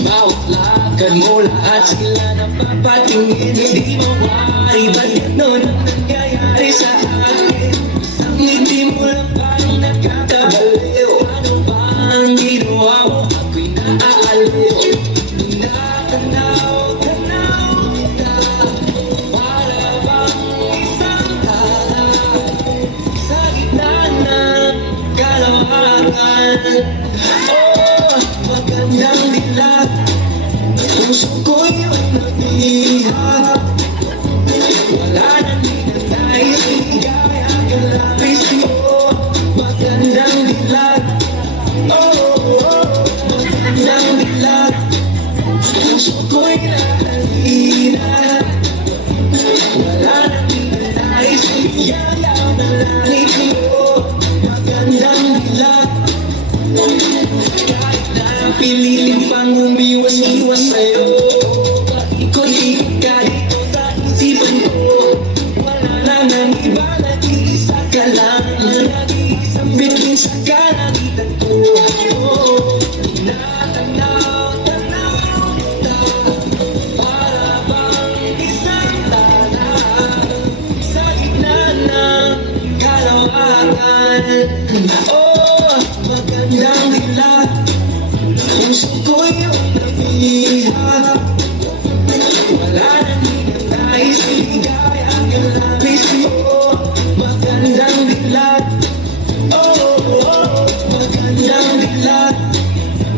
Bawat lakad mo, lahat sila napapatingin. Hindi mawari, ba't gano'n ang nangyayari sa akin? Ang ngiti mo lang parang nagkakabaliw. Ano ba ang ginawa mo? Ako'y naaaliw. Tanaw kita, para bang isang tala sa gitna ng kalawakan. Oh, magandang dilag, puso ko'y nabihag. Wala na ninanais, igay ang kalapis mo. Magandang dilag, magandang dilag, puso ko'y nahalina. Wala na ninanais, iyayaw na langit mo. Magandang dilag, kahit na pilitin pang umiwas-iwas sa'yo. Ikot-ikot ka dito sa isipan ko. Wala lang ang iba, nag-iisa ka lang. Nag-iisang bitin sa kalangitan ko. Tanaw kita, para bang isang tala sa gitna ng kalawakan. Oh, magandang dilag, puso ko'y nabihag. Wala na ninanais, igay ang kalapis mo. Magandang dilag, magandang dilag,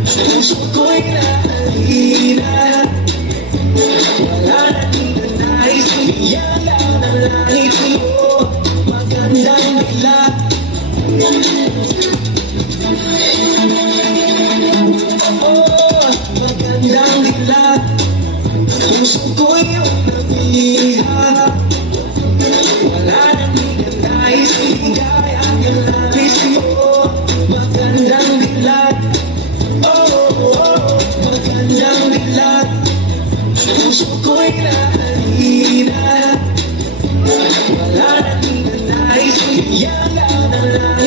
puso ko'y nahalina. Wala na ninanais, iyayaw na langit mo. Magandang dilag, magandang dilag, puso ko'y nabihag. Wala na ninanais, igay ang kalapis mo. Magandang dilag, magandang dilag, puso ko'y nahalina. Wala na ninanais, iyayaw na langit.